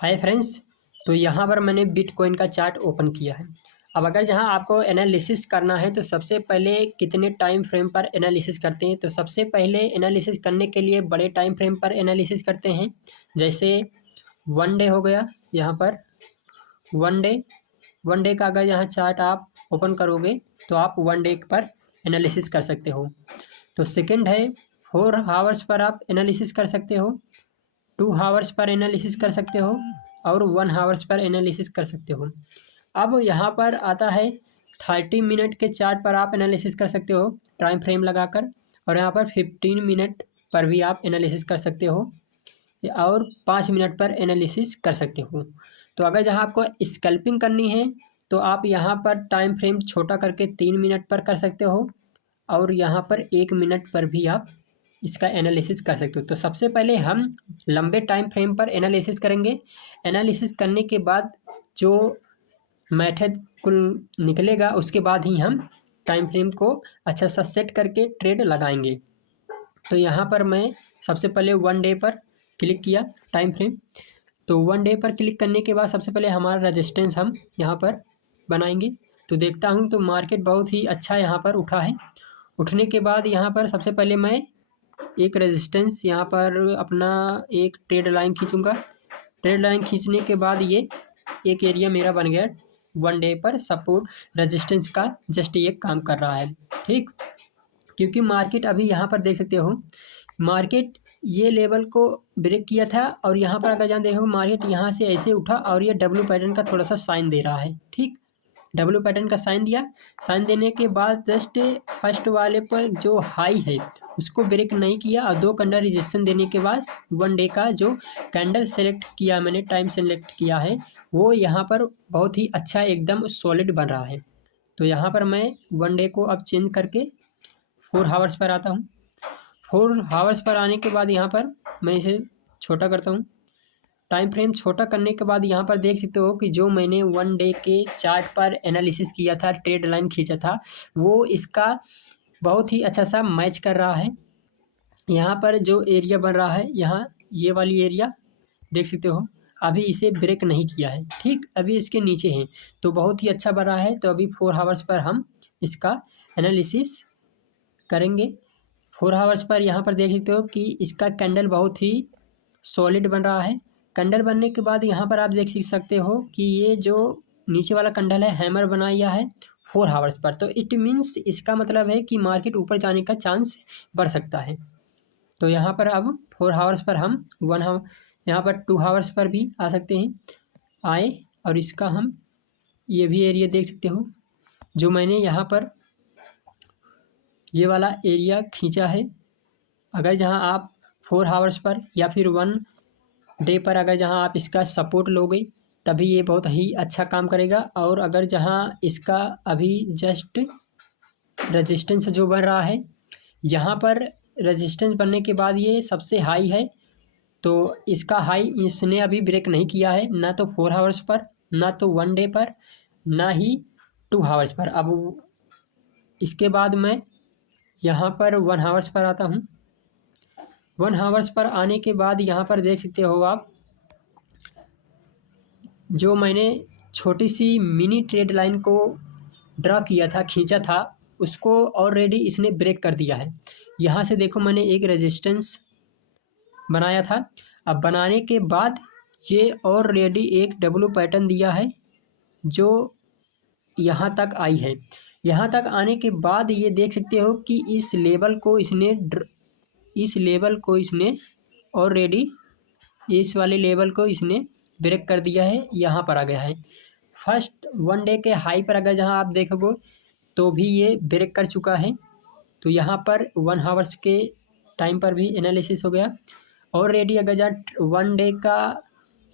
Hi friends, तो यहाँ पर मैंने बिटकॉइन का चार्ट ओपन किया है। अब अगर जहाँ आपको एनालिसिस करना है तो सबसे पहले कितने टाइम फ्रेम पर एनालिसिस करते हैं। तो सबसे पहले एनालिसिस करने के लिए बड़े टाइम फ्रेम पर एनालिसिस करते हैं। जैसे वन डे हो गया, यहाँ पर वन डे का अगर यहाँ चार्ट आप ओपन करोगे तो आप वन डे पर एनालिसिस कर सकते हो। तो सेकंड है 4 आवर्स पर आप एनालिसिस कर सकते हो, 2 आवर्स पर एनालिसिस कर सकते हो और 1 आवर्स पर एनालिसिस कर सकते हो। अब यहाँ पर आता है 30 मिनट के चार्ट पर आप एनालिसिस कर सकते हो टाइम फ्रेम लगाकर, और यहाँ पर 15 मिनट पर भी आप एनालिसिस कर सकते हो और 5 मिनट पर एनालिसिस कर सकते हो। तो अगर जहाँ आपको स्कैल्पिंग करनी है तो आप यहाँ पर टाइम फ्रेम छोटा करके 3 मिनट पर कर सकते हो और यहाँ पर 1 मिनट पर भी आप इसका एनालिसिस कर सकते हो। तो सबसे पहले हम लंबे टाइम फ्रेम पर एनालिसिस करेंगे। एनालिसिस करने के बाद जो मेथड कुल निकलेगा उसके बाद ही हम टाइम फ्रेम को अच्छा सा सेट करके ट्रेड लगाएंगे। तो यहाँ पर मैं सबसे पहले वन डे पर क्लिक किया टाइम फ्रेम। तो वन डे पर क्लिक करने के बाद सबसे पहले हमारा रजिस्टेंस हम यहाँ पर बनाएंगे। तो देखता हूँ तो मार्केट बहुत ही अच्छा यहाँ पर उठा है। उठने के बाद यहाँ पर सबसे पहले मैं एक रेजिस्टेंस यहाँ पर अपना एक ट्रेड लाइन खींचूंगा। ट्रेड लाइन खींचने के बाद ये एक एरिया मेरा बन गया वन डे पर सपोर्ट रेजिस्टेंस का, जस्ट ये काम कर रहा है। ठीक, क्योंकि मार्केट अभी यहाँ पर देख सकते हो मार्केट ये लेवल को ब्रेक किया था और यहाँ पर अगर जहाँ देखो मार्केट यहाँ से ऐसे उठा और ये डब्ल्यू पैटर्न का थोड़ा सा साइन दे रहा है। ठीक, डब्ल्यू पैटर्न का साइन दिया। साइन देने के बाद जस्ट फर्स्ट वाले पर जो हाई है उसको ब्रेक नहीं किया और 2 कैंडल रिजेक्शन देने के बाद वन डे का जो कैंडल सेलेक्ट किया मैंने, टाइम सेलेक्ट किया है, वो यहाँ पर बहुत ही अच्छा एकदम सॉलिड बन रहा है। तो यहाँ पर मैं वन डे को अब चेंज करके 4 आवर्स पर आता हूँ। 4 आवर्स पर आने के बाद यहाँ पर मैं इसे छोटा करता हूँ। टाइम फ्रेम छोटा करने के बाद यहाँ पर देख सकते हो कि जो मैंने वन डे के चार्ट पर एनालिसिस किया था, ट्रेड लाइन खींचा था, वो इसका बहुत ही अच्छा सा मैच कर रहा है। यहाँ पर जो एरिया बन रहा है, यहाँ ये वाली एरिया देख सकते हो, अभी इसे ब्रेक नहीं किया है। ठीक, अभी इसके नीचे हैं, तो बहुत ही अच्छा बन रहा है। तो अभी 4 आवर्स पर हम इसका एनालिसिस करेंगे। 4 आवर्स पर यहाँ पर देख सकते हो कि इसका कैंडल बहुत ही सॉलिड बन रहा है। कैंडल बनने के बाद यहाँ पर आप देख सकते हो कि ये जो नीचे वाला कैंडल है हैमर बनाया है 4 आवर्स पर। तो इट मीन्स इसका मतलब है कि मार्केट ऊपर जाने का चांस बढ़ सकता है। तो यहाँ पर अब 4 आवर्स पर हम यहाँ पर 2 आवर्स पर भी आ सकते हैं, आए और इसका हम ये भी एरिया देख सकते हो जो मैंने यहाँ पर ये वाला एरिया खींचा है। अगर जहाँ आप 4 आवर्स पर या फिर वन डे पर अगर जहाँ आप इसका सपोर्ट लोगे तभी ये बहुत ही अच्छा काम करेगा। और अगर जहाँ इसका अभी जस्ट रेजिस्टेंस जो बन रहा है, यहाँ पर रेजिस्टेंस बनने के बाद ये सबसे हाई है, तो इसका हाई इसने अभी ब्रेक नहीं किया है, ना तो 4 आवर्स पर, ना तो वन डे पर, ना ही 2 आवर्स पर। अब इसके बाद मैं यहाँ पर 1 आवर्स पर आता हूँ। 1 आवर्स पर आने के बाद यहाँ पर देख सकते हो आप जो मैंने छोटी सी मिनी ट्रेड लाइन को ड्रा किया था, खींचा था, उसको ऑलरेडी इसने ब्रेक कर दिया है। यहाँ से देखो मैंने एक रेजिस्टेंस बनाया था। अब बनाने के बाद ये ऑलरेडी एक डब्ल्यू पैटर्न दिया है जो यहाँ तक आई है। यहाँ तक आने के बाद ये देख सकते हो कि इस लेवल को इसने ऑलरेडी इस वाले लेवल को इसने ब्रेक कर दिया है, यहाँ पर आ गया है। फर्स्ट वन डे के हाई पर अगर जहाँ आप देखोगे तो भी ये ब्रेक कर चुका है। तो यहाँ पर 1 आवर्स के टाइम पर भी एनालिसिस हो गया ऑलरेडी। अगर जहाँ वन डे का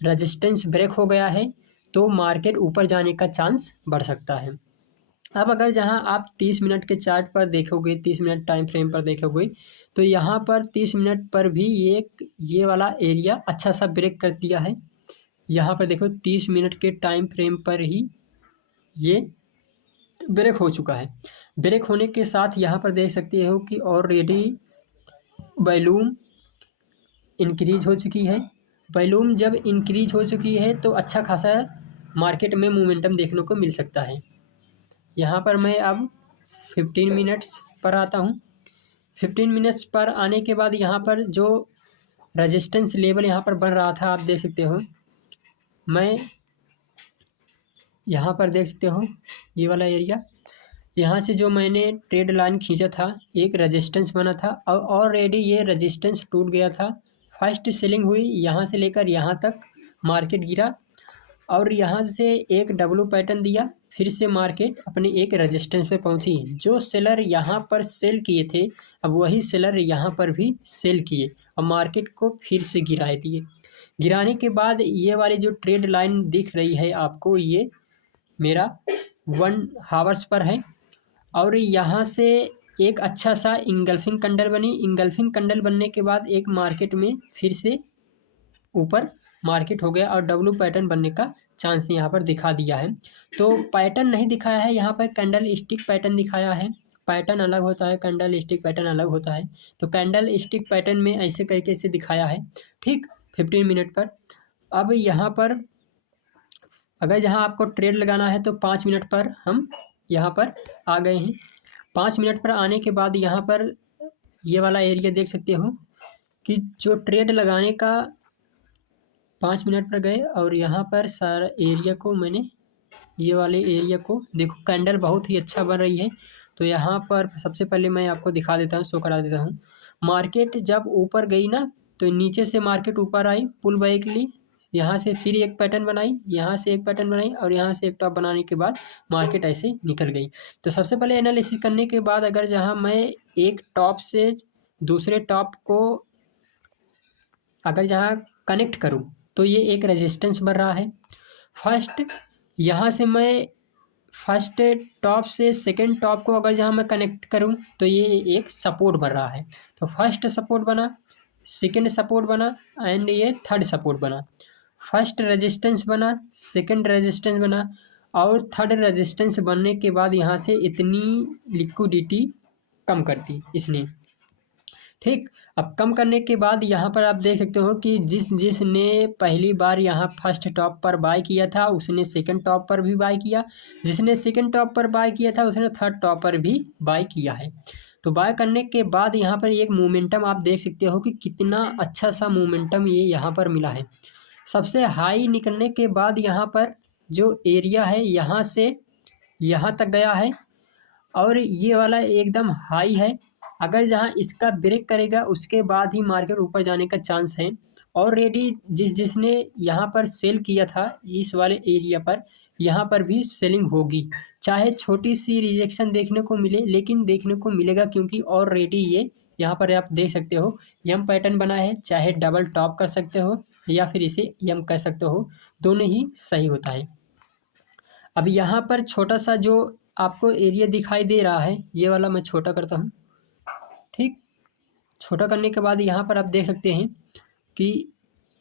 रेजिस्टेंस ब्रेक हो गया है तो मार्केट ऊपर जाने का चांस बढ़ सकता है। अब अगर जहाँ आप 30 मिनट के चार्ट पर देखोगे, 30 मिनट टाइम फ्रेम पर देखोगे, तो यहाँ पर 30 मिनट पर भी ये वाला एरिया अच्छा सा ब्रेक कर दिया है। यहाँ पर देखो 30 मिनट के टाइम फ्रेम पर ही ये ब्रेक हो चुका है। ब्रेक होने के साथ यहाँ पर देख सकते हो कि ऑलरेडी वॉल्यूम इंक्रीज हो चुकी है वॉल्यूम जब इंक्रीज हो चुकी है तो अच्छा खासा मार्केट में मोमेंटम देखने को मिल सकता है। यहाँ पर मैं अब 15 मिनट्स पर आता हूँ। 15 मिनट्स पर आने के बाद यहाँ पर जो रेजिस्टेंस लेवल यहाँ पर बन रहा था, आप देख सकते हो, मैं यहाँ पर देख सकते हो ये वाला एरिया, यहाँ से जो मैंने ट्रेड लाइन खींचा था, एक रेजिस्टेंस बना था और ऑलरेडी ये रेजिस्टेंस टूट गया था। फर्स्ट सेलिंग हुई, यहाँ से लेकर यहाँ तक मार्केट गिरा और यहाँ से एक डब्लू पैटर्न दिया, फिर से मार्केट अपने एक रेजिस्टेंस पे पहुँची। जो सेलर यहाँ पर सेल किए थे, अब वही सेलर यहाँ पर भी सेल किए और मार्केट को फिर से गिराए दिए। गिराने के बाद ये वाली जो ट्रेड लाइन दिख रही है आपको, ये मेरा 1 हावर्स पर है और यहाँ से एक अच्छा सा इंगल्फिंग कैंडल बनी। इंगल्फिंग कैंडल बनने के बाद एक मार्केट में फिर से ऊपर मार्केट हो गया और डब्लू पैटर्न बनने का चांस यहाँ पर दिखा दिया है। तो पैटर्न नहीं दिखाया है, यहाँ पर कैंडल स्टिक पैटर्न दिखाया है। पैटर्न अलग होता है, कैंडल स्टिक पैटर्न अलग होता है। तो कैंडल स्टिक पैटर्न में ऐसे तरीके से दिखाया है, ठीक, 15 मिनट पर। अब यहाँ पर अगर जहाँ आपको ट्रेड लगाना है तो 5 मिनट पर हम यहाँ पर आ गए हैं। 5 मिनट पर आने के बाद यहाँ पर ये वाला एरिया देख सकते हो कि जो ट्रेड लगाने का 5 मिनट पर गए और यहाँ पर सारा एरिया को मैंने, ये वाले एरिया को देखो, कैंडल बहुत ही अच्छा बन रही है। तो यहाँ पर सबसे पहले मैं आपको दिखा देता हूँ, शो करा देता हूँ। मार्केट जब ऊपर गई ना, तो नीचे से मार्केट ऊपर आई, पुल बैक ली, यहाँ से फिर एक पैटर्न बनाई, यहाँ से एक पैटर्न बनाई और यहाँ से एक टॉप बनाने के बाद मार्केट ऐसे निकल गई। तो सबसे पहले एनालिसिस करने के बाद अगर जहाँ मैं एक टॉप से दूसरे टॉप को अगर जहाँ कनेक्ट करूँ तो ये एक रेजिस्टेंस बन रहा है। फर्स्ट यहाँ से मैं फर्स्ट टॉप से सेकंड टॉप को अगर जहाँ मैं कनेक्ट करूँ तो ये एक सपोर्ट बन रहा है। तो फर्स्ट सपोर्ट बना, सेकंड सपोर्ट बना एंड ये थर्ड सपोर्ट बना। फर्स्ट रेजिस्टेंस बना, सेकंड रेजिस्टेंस बना और थर्ड रेजिस्टेंस बनने के बाद यहाँ से इतनी लिक्विडिटी कम कर दी इसने, ठीक। अब कम करने के बाद यहाँ पर आप देख सकते हो कि जिसने पहली बार यहाँ फर्स्ट टॉप पर बाय किया था उसने सेकंड टॉप पर भी बाय किया, जिसने सेकंड टॉप पर बाय किया था उसने थर्ड टॉप पर भी बाय किया है। तो बाय करने के बाद यहाँ पर एक मोमेंटम आप देख सकते हो कि कितना अच्छा सा मोमेंटम ये यहाँ पर मिला है। सबसे हाई निकलने के बाद यहाँ पर जो एरिया है यहाँ से यहाँ तक गया है और ये वाला एकदम हाई है। अगर जहाँ इसका ब्रेक करेगा उसके बाद ही मार्केट ऊपर जाने का चांस है। ऑलरेडी जिसने यहाँ पर सेल किया था इस वाले एरिया पर, यहाँ पर भी सेलिंग होगी, चाहे छोटी सी रिजेक्शन देखने को मिले लेकिन देखने को मिलेगा, क्योंकि ऑलरेडी ये यहाँ पर आप देख सकते हो यम पैटर्न बना है। चाहे डबल टॉप कर सकते हो या फिर इसे यम कह सकते हो, दोनों ही सही होता है। अब यहाँ पर छोटा सा जो आपको एरिया दिखाई दे रहा है, ये वाला मैं छोटा करता हूँ, ठीक। छोटा करने के बाद यहाँ पर आप देख सकते हैं कि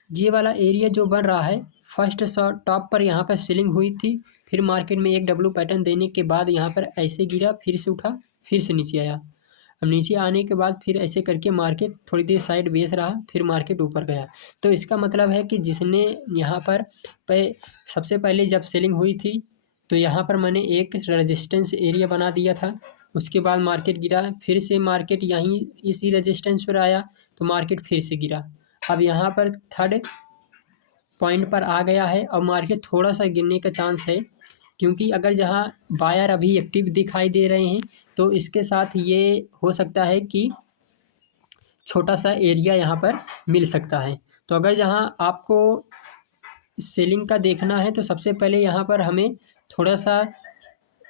ये वाला एरिया जो बन रहा है, फर्स्ट टॉप पर यहाँ पर सेलिंग हुई थी, फिर मार्केट में एक डब्लू पैटर्न देने के बाद यहाँ पर ऐसे गिरा, फिर से उठा, फिर से नीचे आया। अब नीचे आने के बाद फिर ऐसे करके मार्केट थोड़ी देर साइड बेस रहा, फिर मार्केट ऊपर गया। तो इसका मतलब है कि जिसने यहाँ पर सबसे पहले जब सेलिंग हुई थी तो यहाँ पर मैंने एक रेजिस्टेंस एरिया बना दिया था, उसके बाद मार्केट गिरा, फिर से मार्केट यहीं इसी रेजिस्टेंस पर आया तो मार्केट फिर से गिरा। अब यहाँ पर थर्ड पॉइंट पर आ गया है और मार्केट थोड़ा सा गिरने का चांस है, क्योंकि अगर जहाँ बायर अभी एक्टिव दिखाई दे रहे हैं तो इसके साथ ये हो सकता है कि छोटा सा एरिया यहाँ पर मिल सकता है। तो अगर जहाँ आपको सेलिंग का देखना है तो सबसे पहले यहाँ पर हमें थोड़ा सा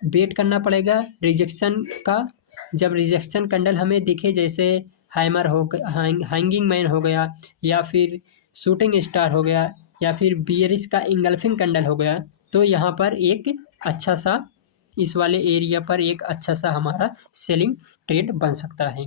वेट करना पड़ेगा रिजेक्शन का। जब रिजेक्शन कैंडल हमें दिखे, जैसे हैमर हो गया, हैंगिंग मैन हो गया, या फिर शूटिंग स्टार हो गया, या फिर बियरिश का इंगल्फिंग कैंडल हो गया, तो यहाँ पर एक अच्छा सा इस वाले एरिया पर एक अच्छा सा हमारा सेलिंग ट्रेड बन सकता है।